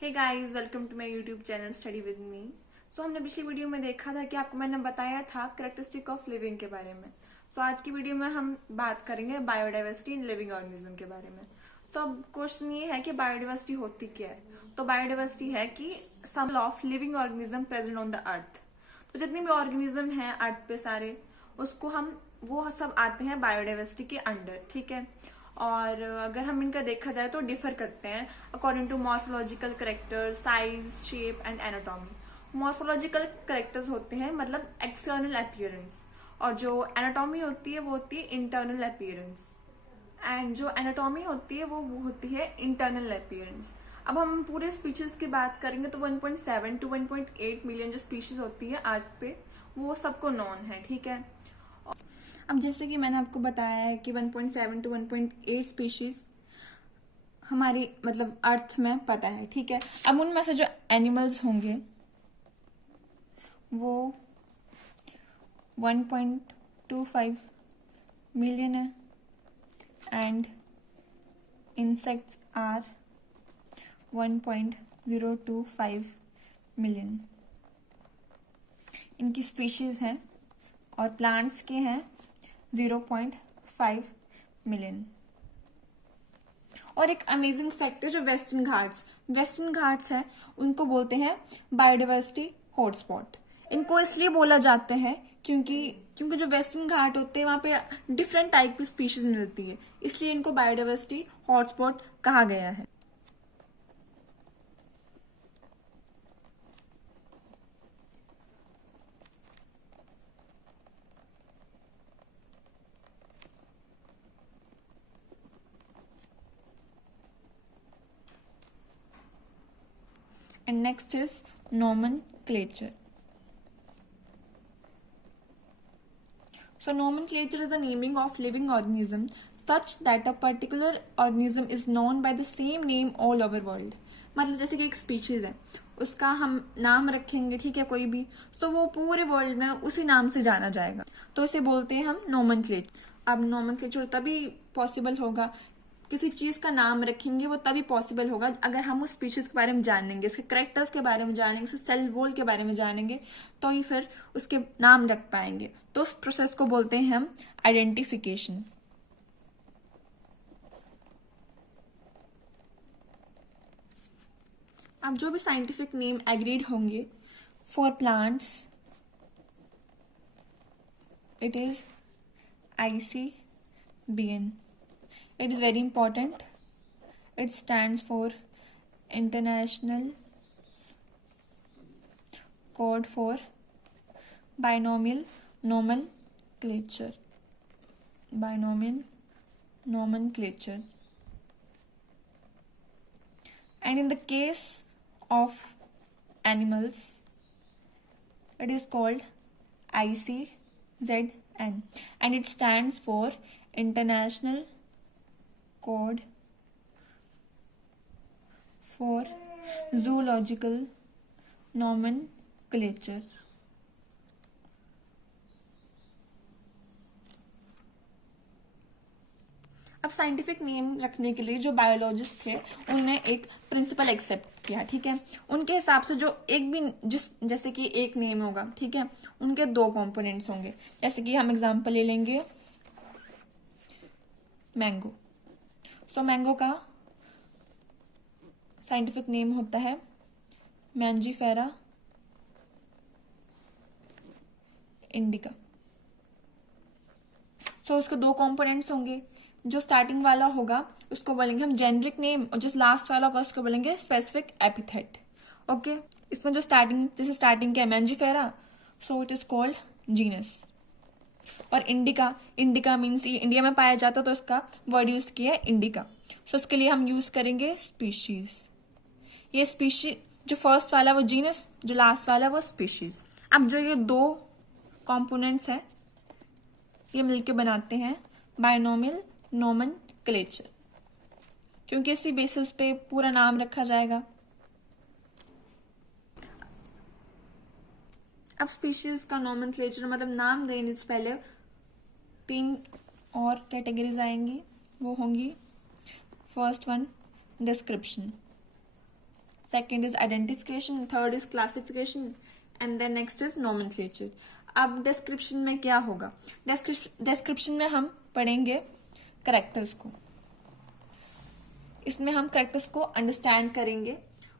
Hey guys, welcome to my YouTube channel study with me. So हमने पिछली video में देखा था कि आपको मैंने बताया था कैरेक्टरिस्टिक ऑफ लिविंग के बारे में। सो आज की वीडियो में हम बात करेंगे बायोडाइवर्सिटी इन लिविंग ऑर्गेनिज्म के बारे में। सो अब क्वेश्चन ये है कि बायोडाइवर्सिटी होती क्या है। तो बायोडाइवर्सिटी है कि sum of living organism present on the earth. तो जितने भी ऑर्गेनिज्म हैं अर्थ पे सारे, उसको हम वो सब आते हैं बायोडाइवर्सिटी के अंडर, ठीक है। और अगर हम इनका देखा जाए तो डिफर करते हैं according to morphological character, size, shape and anatomy. Morphological characters होते हैं मतलब एक्सटर्नल अपीयरेंस, और जो एनाटॉमी होती है वो होती है इंटरनल अपीयरेंस, एंड जो एनाटॉमी होती है वो होती है इंटरनल अपीयरेंस। अब हम पूरे स्पीशीज की बात करेंगे तो 1.7 टू 1.8 मिलियन जो स्पीशीज होती है अर्थ पे, वो सबको नॉन है, ठीक है। अब जैसे कि मैंने आपको बताया है कि 1.7 टू 1.8 स्पीशीज हमारी मतलब अर्थ में पता है, ठीक है। अब उनमें से जो एनिमल्स होंगे वो 1.25 मिलियन है, एंड इंसेक्ट्स आर 1.025 मिलियन इनकी स्पीशीज हैं, और प्लांट्स के हैं 0.5 मिलियन। और एक अमेजिंग फैक्ट है जो वेस्टर्न घाट्स है, उनको बोलते हैं बायोडाइवर्सिटी हॉटस्पॉट। इनको इसलिए बोला जाता है क्योंकि क्योंकि जो वेस्टर्न घाट होते हैं वहां पे डिफरेंट टाइप की स्पीशीज मिलती है, इसलिए इनको बायोडाइवर्सिटी हॉटस्पॉट कहा गया है। And next is nomenclature. So nomenclature is the naming of living organism such that a particular organism is known by the same name all over world. मतलब जैसे कि एक स्पीशीज है, उसका हम नाम रखेंगे, ठीक है, कोई भी, तो वो पूरे वर्ल्ड में उसी नाम से जाना जाएगा, तो इसे बोलते हैं हम नोमेनक्लेचर। अब नोमेनक्लेचर तभी पॉसिबल होगा, किसी चीज का नाम रखेंगे वो तभी पॉसिबल होगा अगर हम उस स्पीशीज के बारे में जानेंगे, उसके करेक्टर्स के बारे में जानेंगे, उसके सेल वॉल के बारे में जानेंगे, तो ही फिर उसके नाम रख पाएंगे। तो उस प्रोसेस को बोलते हैं हम आइडेंटिफिकेशन। अब जो भी साइंटिफिक नेम एग्रीड होंगे for plants, it is ICBN. It is very important. It stands for International Code for Binomial Nomenclature. Binomial nomenclature. And in the case of animals, it is called ICZN, and it stands for International Code for Zoological Nomenclature. अब scientific name रखने के लिए जो biologist थे उन्होंने एक principal accept किया, ठीक है। उनके हिसाब से जो एक भी जैसे कि एक नेम होगा, ठीक है, उनके दो कंपोनेंट्स होंगे। जैसे कि हम एग्जांपल ले लेंगे मैंगो। सो मैंगो का साइंटिफिक नेम होता है मैंजीफेरा इंडिका। सो उसके दो कंपोनेंट्स होंगे, जो स्टार्टिंग वाला होगा उसको बोलेंगे हम जेनरिक नेम, और जो लास्ट वाला होगा उसको बोलेंगे स्पेसिफिक एपिथेट। ओके, इसमें जो स्टार्टिंग के Mangifera, so it is called genus. और इंडिका मीन्स ये इंडिया में पाया जाता है, तो इसका वर्ड यूज किया है इंडिका। सो इसके लिए हम यूज करेंगे स्पीशीज। ये स्पीशीज, जो फर्स्ट वाला वो जीनस, जो लास्ट वाला वो स्पीशीज। अब जो ये दो कॉम्पोनेंट्स है ये मिलके बनाते हैं बायनोमियल नोमेनक्लेचर, क्योंकि इसी बेसिस पे पूरा नाम रखा जाएगा। अब स्पीशीज का नोमेनक्लेचर मतलब नाम देने से पहले 3 और कैटेगरीज आएंगी, वो होंगी first one description, second is identification, third is classification, and then next is nomenclature. अब डिस्क्रिप्शन में क्या होगा? डिस्क्रिप्शन में हम पढ़ेंगे कैरेक्टर्स को। इसमें हम कैरेक्टर्स को अंडरस्टैंड करेंगे,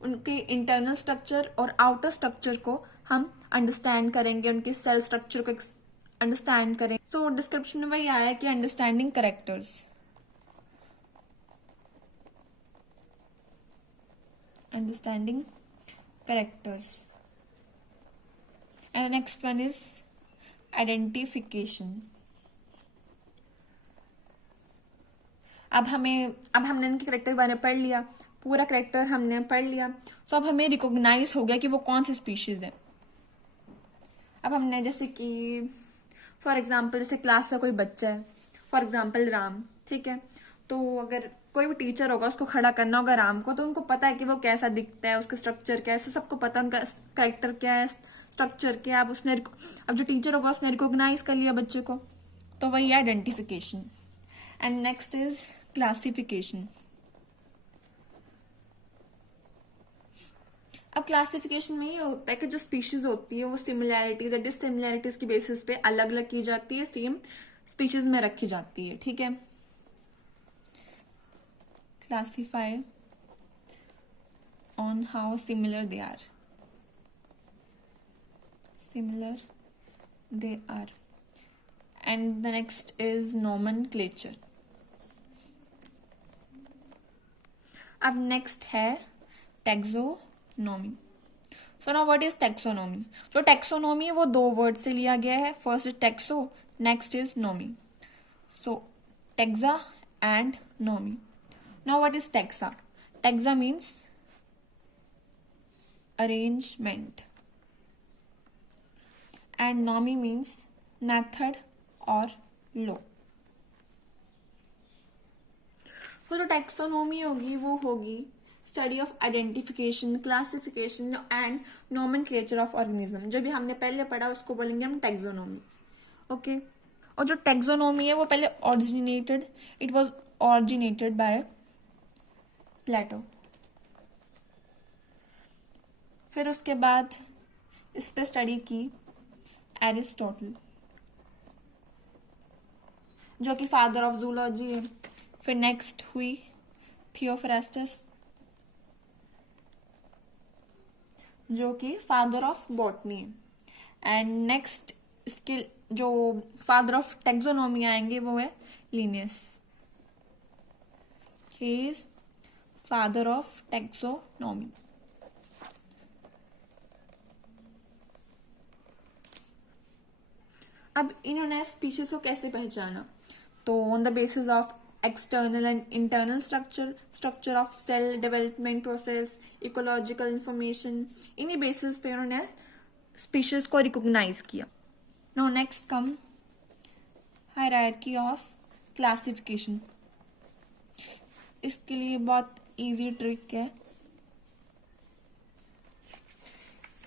उनके इंटरनल स्ट्रक्चर और आउटर स्ट्रक्चर को हम अंडरस्टैंड करेंगे, उनके सेल स्ट्रक्चर को अंडरस्टैंड करेंगे। तो डिस्क्रिप्शन में वही आया कि understanding characters, understanding characters, and next one is identification. अब हमने इनके करेक्टर के बारे में पढ़ लिया, पूरा करेक्टर हमने पढ़ लिया, तो अब हमें रिकॉग्नाइज हो गया कि वो कौन सी स्पीशीज है। अब हमने जैसे कि फॉर एग्जाम्पल जैसे क्लास का कोई बच्चा है, फॉर एग्जाम्पल राम, ठीक है, तो अगर कोई भी टीचर होगा उसको खड़ा करना होगा राम को, तो उनको पता है कि वो कैसा दिखता है, उसका स्ट्रक्चर क्या है, सबको पता है उनका करेक्टर क्या है, स्ट्रक्चर क्या है। अब जो टीचर होगा उसने रिकॉग्नाइज कर लिया बच्चे को, तो वही identification. And next is classification. अब क्लासिफिकेशन में ये होता है कि जो स्पीशीज होती है वो सिमिलैरिटीज या डिससिमिलैरिटीज की बेसिस पे अलग अलग की जाती है, सेम स्पीशीज में रखी जाती है, ठीक है। Classify on how similar they are, similar they are. And the next is nomenclature. अब नेक्स्ट है taxonomy. So now what is taxonomy? जो टैक्सोनॉमी है वो दो वर्ड से लिया गया है, first is taxo, next is nomy. So taxa and nomy. Now what is taxa? Taxa means arrangement and nomy means method और लॉ। तो जो टैक्सोनॉमी होगी वो होगी study of identification, classification and nomenclature of organism. जो भी हमने पहले पढ़ा उसको बोलेंगे हम टैक्सोनॉमी, ओके। और जो टैक्सोनॉमी है वो पहले इट वाज ऑरिजिनेटेड बाय प्लेटो। फिर उसके बाद इस पे स्टडी की एरिस्टोटल, जो कि फादर ऑफ जूलॉजी है। फिर नेक्स्ट हुई थियोफ्रास्टस, जो कि फादर ऑफ बॉटनी है। एंड नेक्स्ट इसके जो फादर ऑफ टैक्सोनॉमी आएंगे वो है Linnaeus, he is father of taxonomy. अब इन्होंने स्पीशीज को कैसे पहचाना? तो on the basis of external and internal structure of cell development process, ecological information, इन्हीं बेसिस पे उन्होंने स्पीशीज को रिकॉग्नाइज किया। Now next come hierarchy of classification. इसके लिए बहुत इजी ट्रिक है,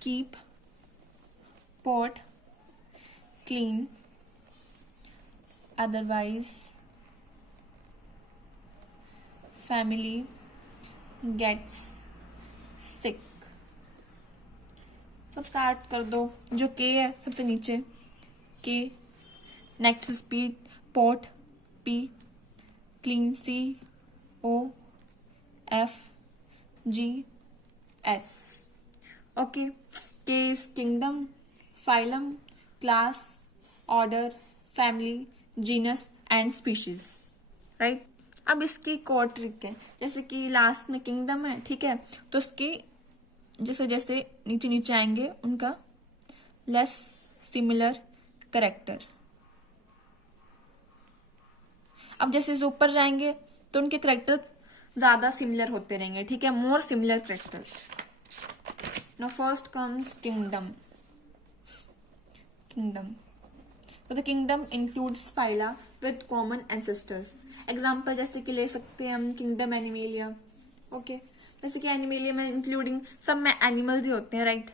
keep pot clean, otherwise family gets sick. सब स्टार्ट कर दो। जो के है सबसे नीचे, K, next speed pot, P, clean, C, O, F, G, S, okay. K is kingdom, phylum, class, order, family, genus and species, right. अब इसकी एक और ट्रिक है, जैसे कि लास्ट में किंगडम है, ठीक है, तो इसके जैसे जैसे नीचे नीचे आएंगे उनका लेस सिमिलर कैरेक्टर। अब जैसे ऊपर जाएंगे तो उनके कैरेक्टर ज्यादा सिमिलर होते रहेंगे, ठीक है, more similar characters. Now first comes kingdom. So the kingdom includes phyla with common ancestors. Example जैसे कि ले सकते हैं हम किंगडम एनिमेलिया, ओके। जैसे कि एनिमेलिया में इंक्लूडिंग सब में एनिमल्स ही होते हैं, राइट।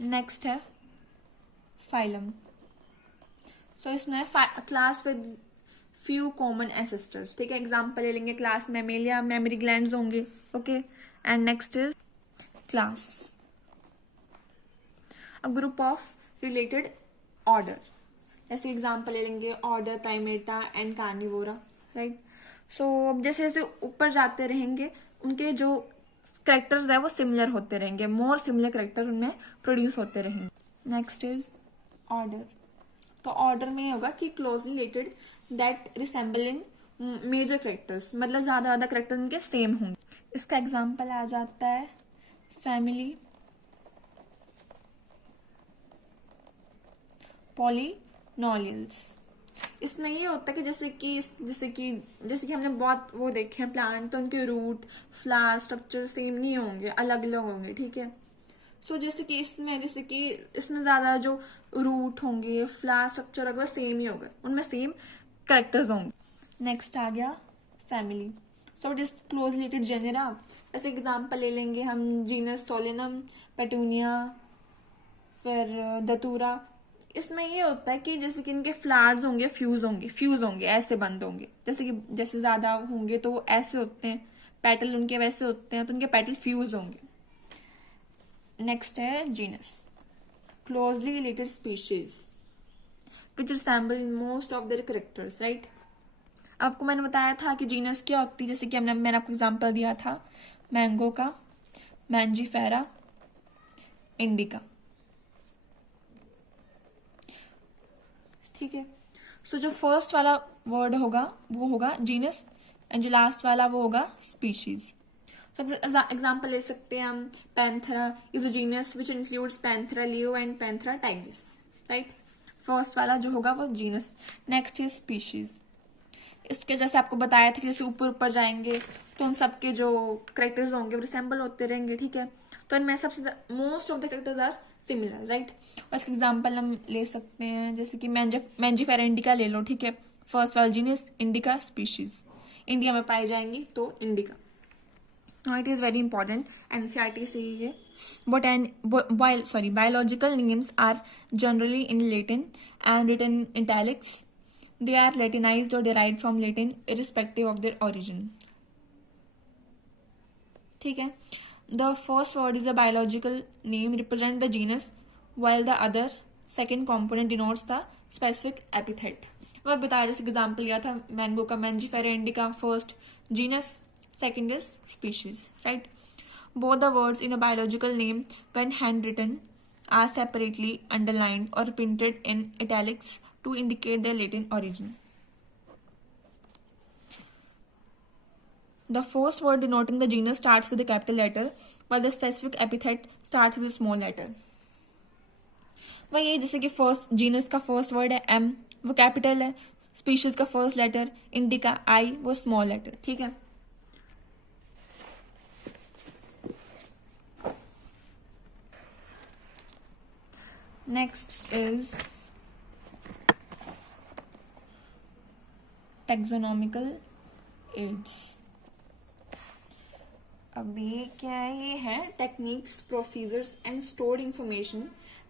नेक्स्ट है फाइलम। सो इसमें class with few common ancestors, ठीक है। एग्जाम्पल ले लेंगे क्लास मेमेलिया, मेमोरी ग्लैंड्स होंगे, okay. And next is class. A group of related order. जैसे एग्जाम्पल ले लेंगे order primata and carnivora, right. So जैसे जैसे ऊपर जाते रहेंगे उनके जो करेक्टर्स है वो सिमिलर होते रहेंगे, मोर सिमिलर करेक्टर उनमें प्रोड्यूस होते रहेंगे. Next is order. तो ऑर्डर में ये होगा कि closely related that resembling major characters, मतलब ज्यादा करेक्टर उनके सेम होंगे. इसका एग्जाम्पल आ जाता है फैमिली, पॉलिनोमियल्स. इसमें ये होता है कि जैसे कि हमने बहुत वो देखे हैं प्लांट, तो उनके रूट फ्लावर स्ट्रक्चर सेम नहीं होंगे, अलग अलग होंगे, ठीक है. सो जैसे कि इसमें ज्यादा जो रूट होंगे फ्लावर स्ट्रक्चर अगर सेम ही होगा, उनमें सेम करेक्टर्स होंगे. नेक्स्ट आ गया family. So it is close related genera. जैसे एग्जाम्पल ले लेंगे हम जीनस सोलेनम, पेटूनिया, फिर दतूरा. इसमें ये होता है कि जैसे कि इनके फ्लावर्स होंगे फ्यूज होंगे ऐसे बंद होंगे. जैसे ज्यादा होंगे तो वो ऐसे होते हैं, पेटल उनके वैसे होते हैं, तो उनके पेटल फ्यूज होंगे. नेक्स्ट है genus. Closely related species which resemble most of their characters, right. आपको मैंने बताया था कि जीनस क्या होती है, जैसे कि मैंने आपको एग्जांपल दिया था मैंगो का, मैंजीफेरा, इंडिका, ठीक है. सो जो फर्स्ट वाला वर्ड होगा वो होगा जीनस एंड जो लास्ट वाला वो होगा स्पीशीज. एग्जाम्पल ले सकते हैं हम Panthera is a genus which includes Panthera Leo and Panthera Tigris, right. First वाला जो होगा वो जीनस. Next is species. इसके जैसे आपको बताया था कि जैसे ऊपर ऊपर जाएंगे तो उन सबके जो करेक्टर्स होंगे वो रिसेंबल होते रहेंगे, ठीक है. तो इनमें सबसे most of the characters are similar, right. और इसके एग्जाम्पल हम ले सकते हैं जैसे कि मैंजीफेरा इंडिका ले लो, ठीक है. फर्स्ट वाला जीनस, इंडिका स्पीशीज. इंडिया में पाई जाएंगी तो indica. Now it is very important. NCERT से ये biological names are generally in Latin and written in italics. They are Latinized or derived from Latin irrespective of their origin. ठीक है. The first word is a biological name represent the genus, while the other second component denotes the specific epithet. वह बताया जैसे example लिया था mango का, Mangifera indica first genus, second is species, right. Both the words in a biological name when handwritten are separately underlined or printed in italics to indicate their Latin origin. The first word denoting the genus starts with a capital letter while the specific epithet starts with a small letter. वही जैसे कि first genus का first word है M, वो capital है. Species का first letter indica आई, वो small letter, ठीक है. Next is taxonomical aids. अब ये क्या है, ये है techniques, procedures and stored information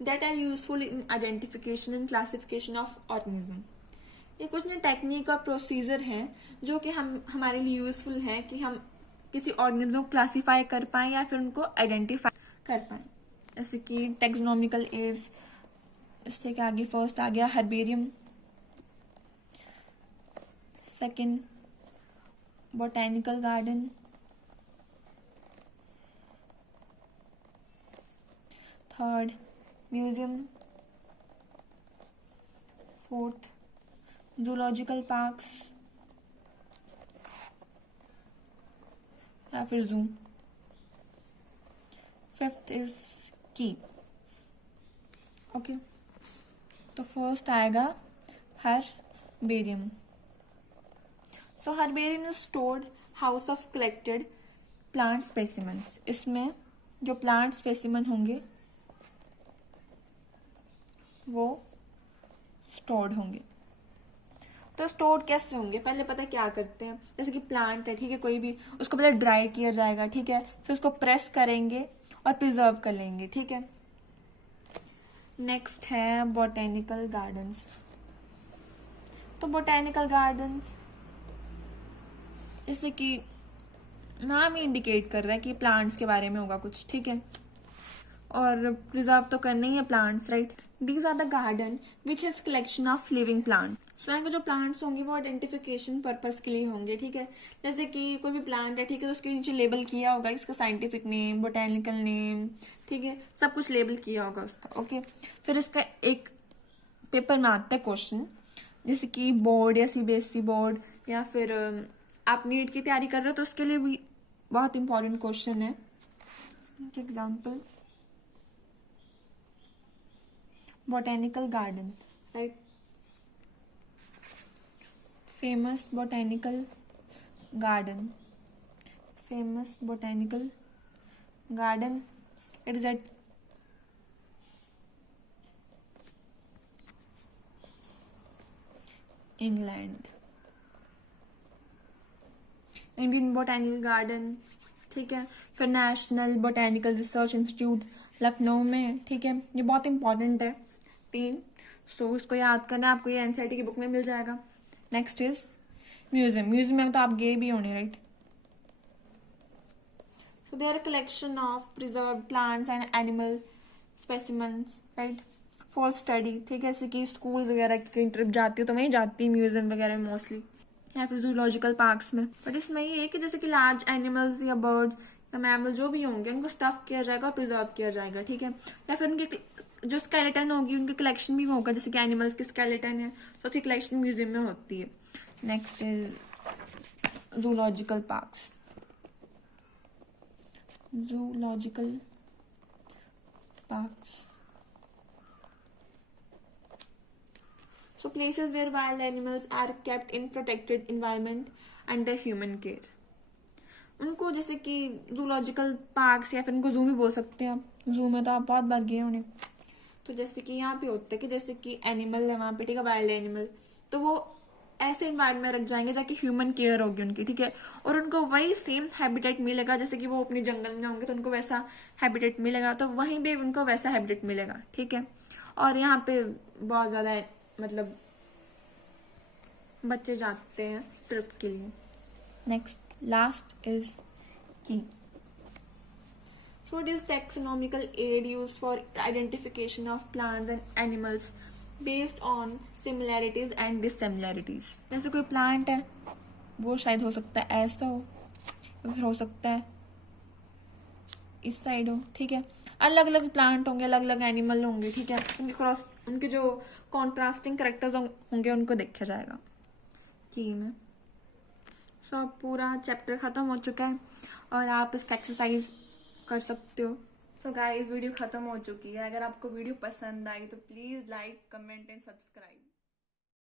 that are useful in identification and classification of organism. ये कुछ ना टेक्निक और प्रोसीजर हैं जो कि हमारे लिए यूजफुल है कि हम किसी ऑर्गेनिज्म को क्लासीफाई कर पाए या फिर उनको आइडेंटिफाई कर पाए. जैसे कि टेक्सोनॉमिकल एड्स, इससे क्या आगे फर्स्ट आ गया herbarium, second botanical garden, third museum, fourth zoological parks या फिर जू, फिफ्थ इज कीप. ओके, तो फर्स्ट आएगा herbarium. So herbarium is stored house of collected plant specimens. इसमें जो प्लांट स्पेसिमेन होंगे वो स्टोर्ड होंगे. तो स्टोर्ड कैसे होंगे, पहले पता क्या करते हैं, जैसे कि प्लांट है, ठीक है, कोई भी, उसको पहले ड्राई किया जाएगा, ठीक है, फिर उसको प्रेस करेंगे और प्रिजर्व कर लेंगे, ठीक है. नेक्स्ट है बोटेनिकल गार्डन्स. तो बोटेनिकल गार्डन्स जैसे कि नाम ही इंडिकेट कर रहा है कि प्लांट्स के बारे में होगा कुछ, ठीक है। और प्रिजर्व तो करने ही है plants, right. These are the garden which has collection of living plant. So यहाँ के जो प्लांट्स होंगे वो आइडेंटिफिकेशन पर्पस के लिए होंगे, ठीक है। जैसे कि कोई भी प्लांट है, ठीक है, तो उसके नीचे लेबल किया होगा इसका साइंटिफिक नेम, बोटेनिकल नेम, ठीक है, सब कुछ लेबल किया होगा उसका, ओके। फिर इसका एक पेपर में आता है क्वेश्चन, जैसे कि बोर्ड या सीबीएसई बोर्ड या फिर आप नीट की तैयारी कर रहे हो तो उसके लिए भी बहुत इंपॉर्टेंट क्वेश्चन है। Example botanical garden, right? Famous botanical garden. Famous botanical garden. It is at England. Indian botanical garden, ठीक है। फिर national botanical research institute Lucknow में, ठीक है। ये बहुत इंपॉर्टेंट है 3, सो उसको याद करना, आपको ये एनसीईआरटी की बुक में मिल जाएगा। Next is museum. म्यूजियम में तो आप गए भी होने, right. So there collection of preserve plants and animal specimens, right, for study, ठीक है। जैसे कि स्कूल वगैरह की ट्रिप जाती हो तो वहीं जाती है म्यूजियम वगैरह में मोस्टली, या फिर जूलॉजिकल पार्क्स में। बट इसमें ये है कि जैसे कि लार्ज एनिमल्स या बर्ड्स या मैमल जो भी होंगे उनको स्टफ किया जाएगा और प्रिजर्व किया जाएगा, ठीक है। या फिर उनके जो स्केलेटन होगी उनके कलेक्शन भी होगा, जैसे कि एनिमल्स की स्केलेटन है तो उसकी कलेक्शन म्यूजियम में होती है। Next is zoological parks. Zoological parks, so places where wild animals are kept in protected environment under human care. उनको जैसे कि जूलॉजिकल पार्क्स या फिर उनको जू भी बोल सकते हैं आप। जू में तो आप बहुत बार गए होंगे। तो जैसे कि यहाँ पे होता है कि जैसे कि एनिमल है वहां पे, ठीक है, वाइल्ड एनिमल, तो वो ऐसे इन्वायरमेंट में रख जाएंगे जाके ह्यूमन केयर होगी उनकी, ठीक है। और उनको वही सेम हैबिटेट मिलेगा, जैसे कि वो अपने जंगल में होंगे तो उनको वैसा हैबिटेट मिलेगा, तो वहीं पे उनको वैसा हैबिटेट मिलेगा, ठीक है। और यहाँ पे बहुत ज्यादा मतलब बच्चे जाते हैं ट्रिप के लिए। नेक्स्ट लास्ट इज की। So it is taxonomical aid used for identification of plants and animals based on similarities and dissimilarities. जैसे कोई प्लांट है वो शायद हो सकता है ऐसा हो, या फिर हो सकता है इस साइड हो, ठीक है। अलग अलग प्लांट होंगे, अलग अलग एनिमल होंगे, ठीक है। उनके क्रॉस, उनके जो कॉन्ट्रास्टिंग कैरेक्टर्स होंगे उनको देखा जाएगा की में। सो पूरा चैप्टर खत्म हो चुका है और आप इसका एक्सरसाइज कर सकते हो। सो गाइस, वीडियो खत्म हो चुकी है। अगर आपको वीडियो पसंद आई तो please like, comment and subscribe.